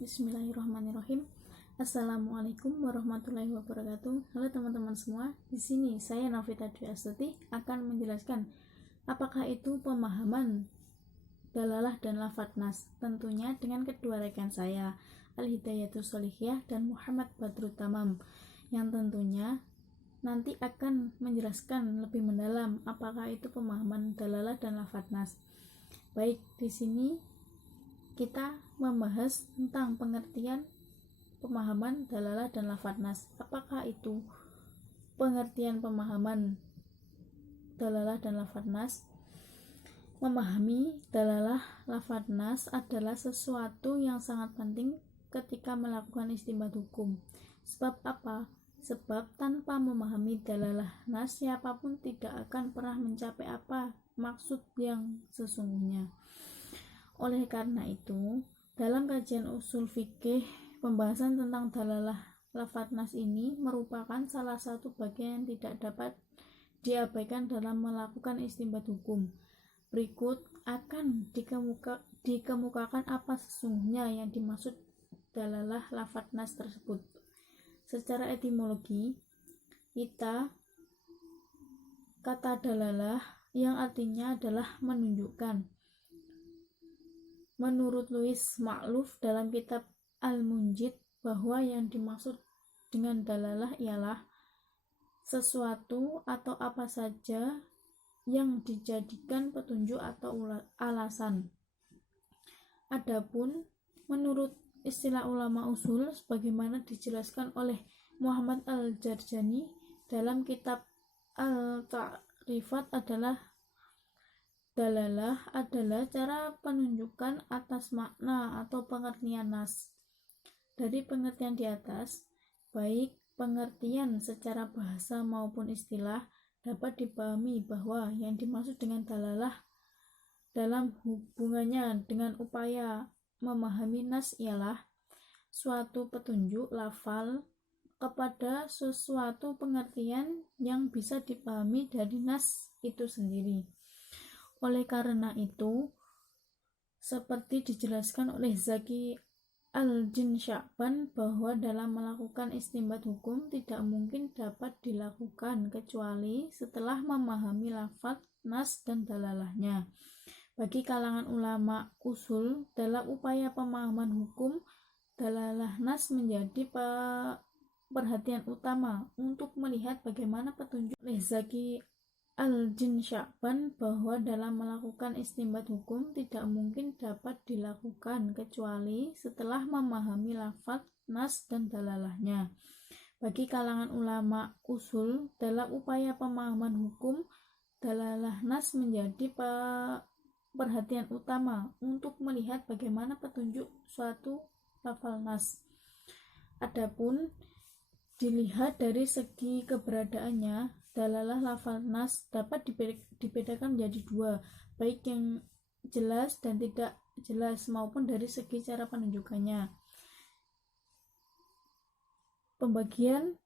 Bismillahirrahmanirrahim. Assalamualaikum warahmatullahi wabarakatuh. Halo teman-teman semua. Di sini saya Novita Dwi Astuti akan menjelaskan apakah itu pemahaman dalalah dan lafadz nas. Tentunya dengan kedua rekan saya, Al-Hidayatus Sholihiyah dan Muhammad Badrut Tamam, yang tentunya nanti akan menjelaskan lebih mendalam apakah itu pemahaman dalalah dan lafadz nas. Baik, di sini kita membahas tentang pengertian pemahaman dalalah dan lafadz nas. Apakah itu pengertian pemahaman dalalah dan lafadz nas? Memahami dalalah lafadz nas adalah sesuatu yang sangat penting ketika melakukan istinbat hukum. Sebab apa? Sebab tanpa memahami dalalah nas, siapapun tidak akan pernah mencapai apa maksud yang sesungguhnya. Oleh karena itu, dalam kajian usul fikih, pembahasan tentang dalalah lafadz nas ini merupakan salah satu bagian yang tidak dapat diabaikan dalam melakukan istinbat hukum. Berikut akan dikemukakan apa sesungguhnya yang dimaksud dalalah lafadz nas tersebut. Secara etimologi, kata dalalah yang artinya adalah menunjukkan. Menurut Louis Makluf dalam kitab Al-Munjid, bahwa yang dimaksud dengan dalalah ialah sesuatu atau apa saja yang dijadikan petunjuk atau alasan. Adapun menurut istilah ulama usul sebagaimana dijelaskan oleh Muhammad Al-Jarjani dalam kitab Al-Ta'rifat dalalah adalah cara penunjukan atas makna atau pengertian nas. Dari pengertian di atas, baik pengertian secara bahasa maupun istilah, dapat dipahami bahwa yang dimaksud dengan dalalah dalam hubungannya dengan upaya memahami nas ialah suatu petunjuk lafal kepada sesuatu pengertian yang bisa dipahami dari nas itu sendiri. Oleh karena itu, seperti dijelaskan oleh Zaki Al-Jin Sya'ban, bahwa dalam melakukan istinbat hukum tidak mungkin dapat dilakukan kecuali setelah memahami lafadz nas dan dalalahnya. Bagi kalangan ulama usul, dalam upaya pemahaman hukum, dalalah nas menjadi perhatian utama untuk melihat bagaimana petunjuk oleh Zaki Al-Jin Sya'ban, bahwa dalam melakukan istinbat hukum tidak mungkin dapat dilakukan kecuali setelah memahami lafadz nas dan dalalahnya. Bagi kalangan ulama usul, dalam upaya pemahaman hukum, dalalah nas menjadi perhatian utama untuk melihat bagaimana petunjuk suatu lafal nas. Adapun dilihat dari segi keberadaannya, dalalah lafadz nas dapat dibedakan menjadi dua, baik yang jelas dan tidak jelas maupun dari segi cara penunjukannya. Pembagian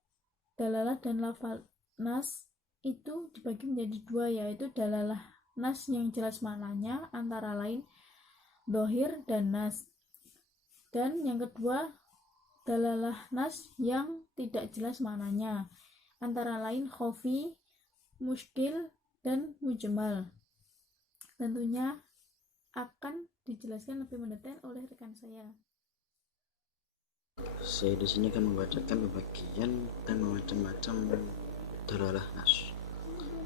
dalalah dan lafadz nas itu dibagi menjadi dua, yaitu dalalah nas yang jelas maknanya antara lain dhahir dan nas, dan yang kedua dalalah nas yang tidak jelas maknanya antara lain khafi, muskil, dan mujmal. Tentunya akan dijelaskan lebih mendetail oleh rekan saya. Saya di sini akan membacakan pembagian dan macam-macam dalalah nas.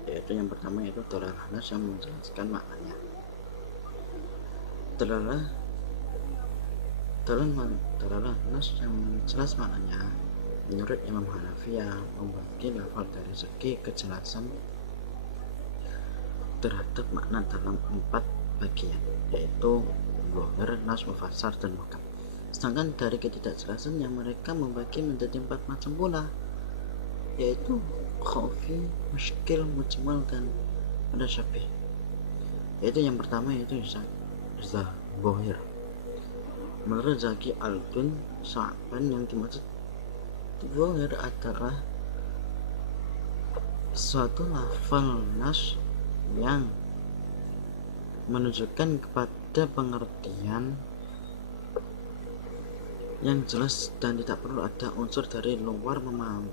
Yaitu yang pertama yaitu dalalah nas yang menjelaskan maknanya. Dalalah nas yang jelas maknanya, menurut Imam Hanafiyah, membagi lafal dari segi kejelasan terhadap makna dalam 4 bagian, yaitu dhahir, nas, mufassar, dan muhkam. Sedangkan dari ketidakjelasannya, mereka membagi menjadi 4 macam pula, yaitu khafi, muskil, mujmal, dan mutasyabih. Yaitu yang pertama yaitu dhahir. Menurut Zaki Al-Jin Sya'ban, yang dimaksud dhahir adalah suatu lafal nas yang menunjukkan kepada pengertian yang jelas dan tidak perlu ada unsur dari luar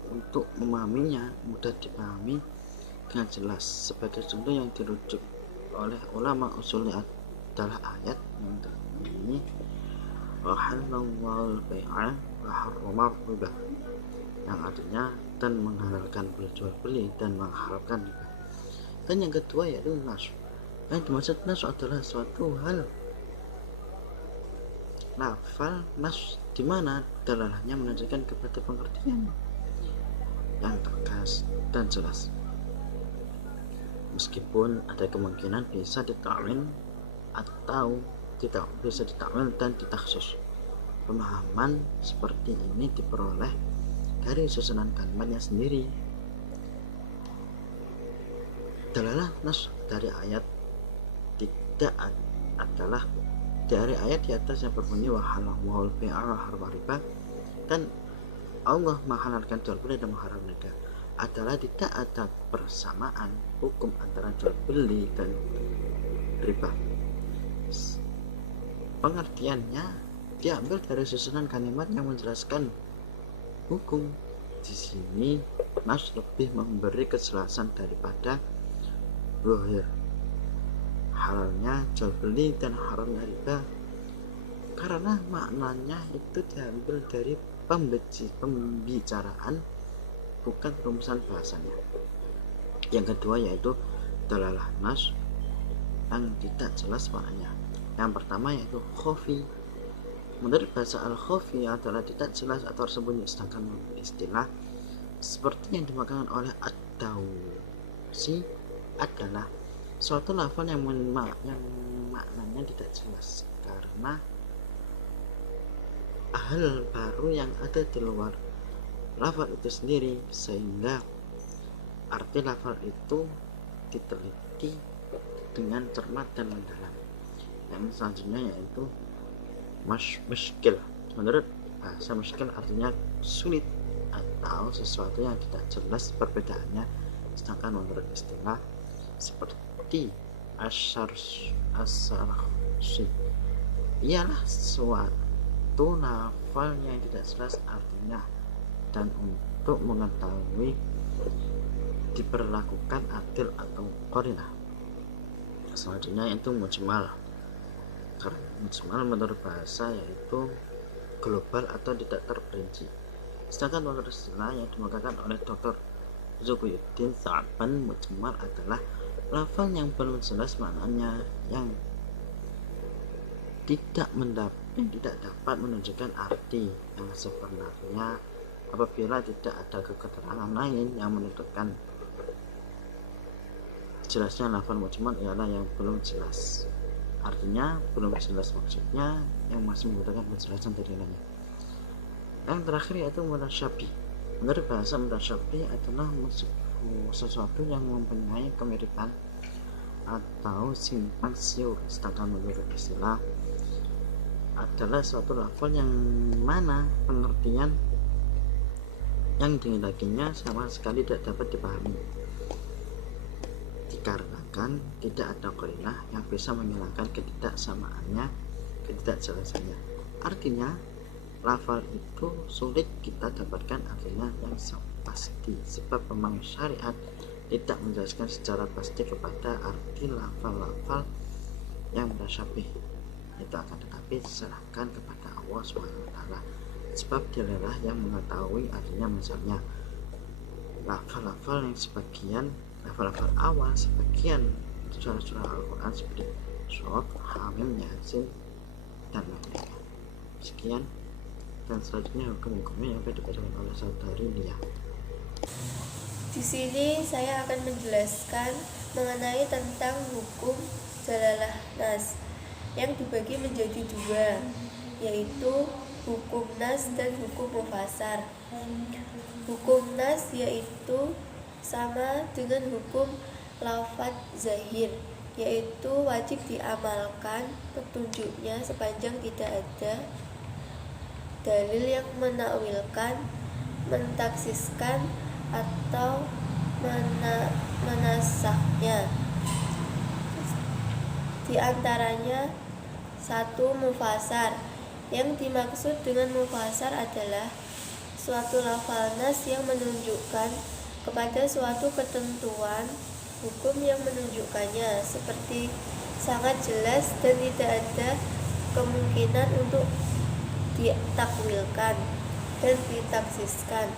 untuk memahaminya, mudah dipahami dengan jelas. Sebagai contoh yang dirujuk oleh ulama usuli adalah ayat yang berbunyi wahallallahu al-bai'a wa harrama riba, yang artinya dan menghalalkan berjual beli dan mengharamkan riba. Dan yang kedua yaitu nas. Yang dimaksud nas adalah suatu hal lafal nas di mana dalalahnya menunjukkan kepada pengertian yang tegas dan jelas, meskipun ada kemungkinan bisa ditakwil atau tidak bisa ditakwil dan ditaksus. Pemahaman seperti ini diperoleh dari susunan kalimatnya sendiri. Dalalah nas dari ayat tidak adalah dari ayat di atas yang berbunyi wahallahu al-bai'a wa harrama riba, dan Allah menghalalkan jual beli dan mengharamkan riba, adalah tidak ada persamaan hukum antara jual beli dan riba. Pengertiannya diambil dari susunan kalimat yang menjelaskan hukum. Di sini nas lebih memberi kejelasan daripada zahir halalnya jual beli dan haramnya riba, karena maknanya itu diambil dari pembicaraan, bukan rumusan bahasanya. Yang kedua yaitu dalalah nas yang tidak jelas maknanya. Yang pertama yaitu khofi. Menurut bahasa al-khofi adalah tidak jelas atau tersembunyi, sedangkan istilah seperti yang dimaksudkan oleh ad-Dawsi adalah suatu lafal yang maknanya tidak jelas karena hal baru yang ada di luar lafal itu sendiri, sehingga arti lafal itu diteliti dengan cermat dan mendalam. Yang selanjutnya yaitu muskil. Menurut bahasa muskil artinya sulit atau sesuatu yang tidak jelas perbedaannya, sedangkan menurut istilah seperti asyarsi ialah suatu lafal yang tidak jelas artinya dan untuk mengetahui diperlakukan adil atau qarinah. Selanjutnya itu mujmal. Karena mujmal menurut bahasa yaitu global atau tidak terperinci, sedangkan menurut istilah yang dikemukakan oleh Dr. Zukiyuddin Sa'ban, mujmal adalah lafal yang belum jelas maknanya, yang tidak dapat menunjukkan arti yang sebenarnya apabila tidak ada keterangan lain yang menunjukkan jelasnya. Lafal mujmal ialah yang belum jelas, artinya belum jelas maksudnya, yang masih membutuhkan penjelasan dari lainnya. Yang terakhir yaitu mutasyabih. Menurut bahasa, mutasyabih adalah sesuatu yang mempunyai kemiripan atau simpang siur, sedangkan menurut istilah adalah suatu lafal yang mana pengertian yang dihendakinya sama sekali tidak dapat dipahami, dikarenakan tidak ada qarinah yang bisa menghilangkan ketidakjelasannya. Artinya lafal itu sulit kita dapatkan artinya yang pasti, sebab memang syariat tidak menjelaskan secara pasti kepada arti lafal-lafal yang mutasyabih. Itu akan tetapi diserahkan kepada Allah SWT, sebab dialah yang mengetahui artinya. Misalnya lafal-lafal yang sebagian lafal-lafal awal sebagian surah-surah Al-Quran seperti Shad, Hamim, Yasin dan lain-lainnya. Sekian, dan selanjutnya hukum-hukumnya yang dibacakan oleh saudari Lia. Di sini saya akan menjelaskan mengenai tentang hukum dalalah nas yang dibagi menjadi dua, yaitu hukum nas dan hukum mufassar. Hukum nas yaitu sama dengan hukum lafaz zahir, yaitu wajib diamalkan petunjuknya sepanjang tidak ada dalil yang menakwilkan, mentaksiskan atau menasahnya. Di antaranya satu mufassar, Yang dimaksud dengan mufassar adalah suatu lafal nas yang menunjukkan kepada suatu ketentuan hukum yang menunjukkannya, seperti sangat jelas dan tidak ada kemungkinan untuk ditakwilkan dan ditaksiskan.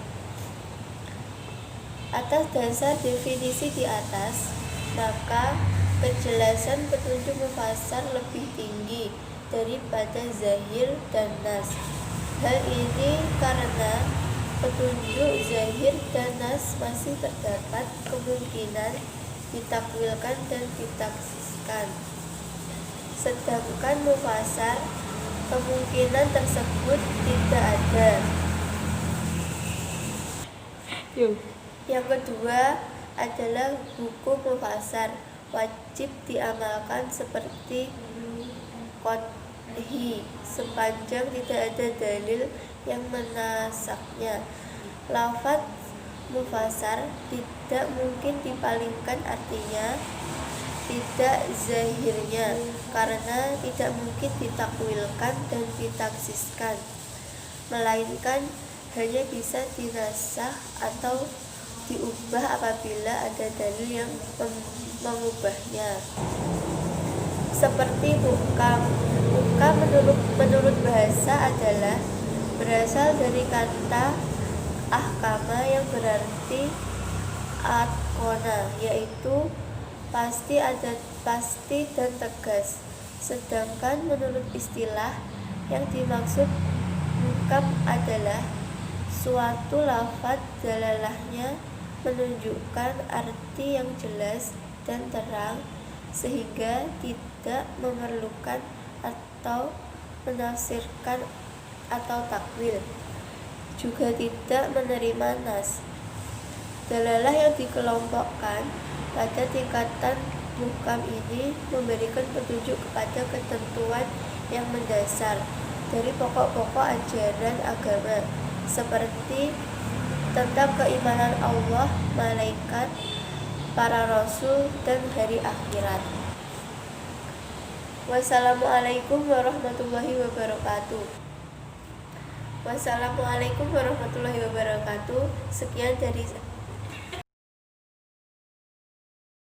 Atas dasar definisi di atas, maka kejelasan petunjuk mufassar lebih tinggi daripada zahir dan nas. Hal ini karena petunjuk zahir dan nas masih terdapat kemungkinan ditakwilkan dan ditaksiskan. Sedangkan mufassar, kemungkinan tersebut tidak ada. Yang kedua adalah hukum mufassar wajib diamalkan seperti qadhi sepanjang tidak ada dalil yang menasaknya. Lafaz mufassar tidak mungkin dipalingkan artinya tidak zahirnya, karena tidak mungkin ditakwilkan dan ditaksiskan, melainkan hanya bisa dinasah atau diubah apabila ada dalil yang mengubahnya. Seperti hukam. Hukam menurut bahasa adalah berasal dari kata ahkama yang berarti atqona, yaitu pasti dan tegas. Sedangkan menurut istilah, yang dimaksud hukam adalah suatu lafaz dalalahnya menunjukkan arti yang jelas dan terang, sehingga tidak memerlukan atau menafsirkan atau takwil, juga tidak menerima nas. Dalalah yang dikelompokkan pada tingkatan muhkam ini memberikan petunjuk kepada ketentuan yang mendasar dari pokok-pokok ajaran agama, seperti tentang keimanan Allah, malaikat, para rasul, dan hari akhirat. Wassalamualaikum warahmatullahi wabarakatuh. Wassalamualaikum warahmatullahi wabarakatuh. Sekian dari